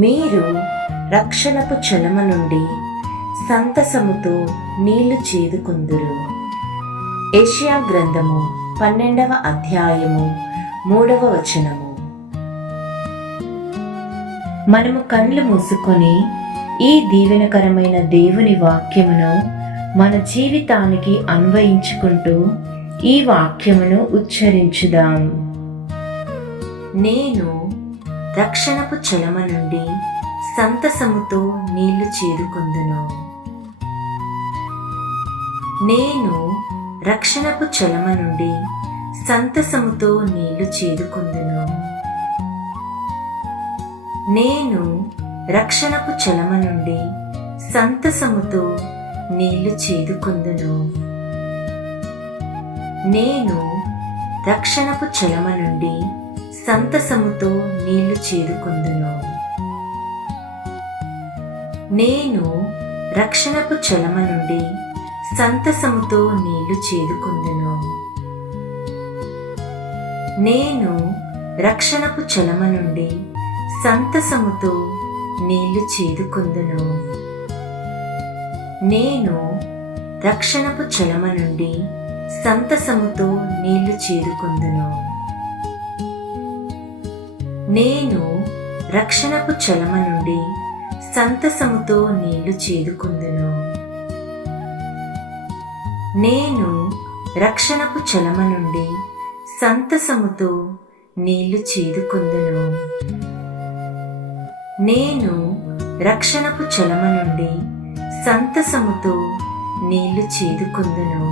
మీరు రక్షణపు చలమ నుండి సంతసముతో నీళ్లు చేదుకొందురు. యెషయా గ్రంథము 12వ అధ్యాయము 3వ వచనము. మనము కళ్ళు మూసుకొని ఈ దీవెనకరమైన దేవుని వాక్యమును మన జీవితానికి అన్వయించుకుంటూ ఈ వాక్యమును ఉచ్చరించుదాం. నేను రక్షణపు చలమ నుండి సంతసముతో నీళ్లు చేదుకొందును. నేను రక్షణపు చలమ నుండి సంతసముతో నీళ్లు చేదుకొందును. నేను రక్షణపు చలమ నుండి సంతసముతో నీళ్లు చేదుకొందును. నేను రక్షణపు చలమ నుండి సంతసముతో నీళ్లు చేదుకొందును. నేను రక్షణపు చలమ నుండి సంతసముతో నీళ్లు చేదుకొందును. నేను రక్షణపు చలమ నుండి సంతసముతో నీళ్లు చేదుకొందును. నేను రక్షణపు చలమ నుండి సంతసముతో నీళ్లు చేదుకొందును. నేను రక్షణపు చలమ నుండి సంతసముతో నీళ్లు చేదుకొందును. నేను రక్షణపు చలమ నుండి సంతసముతో నీళ్లు చేదుకొందును. నేను రక్షణపు చలమ నుండి సంతసముతో నీళ్లు చేదుకొందును.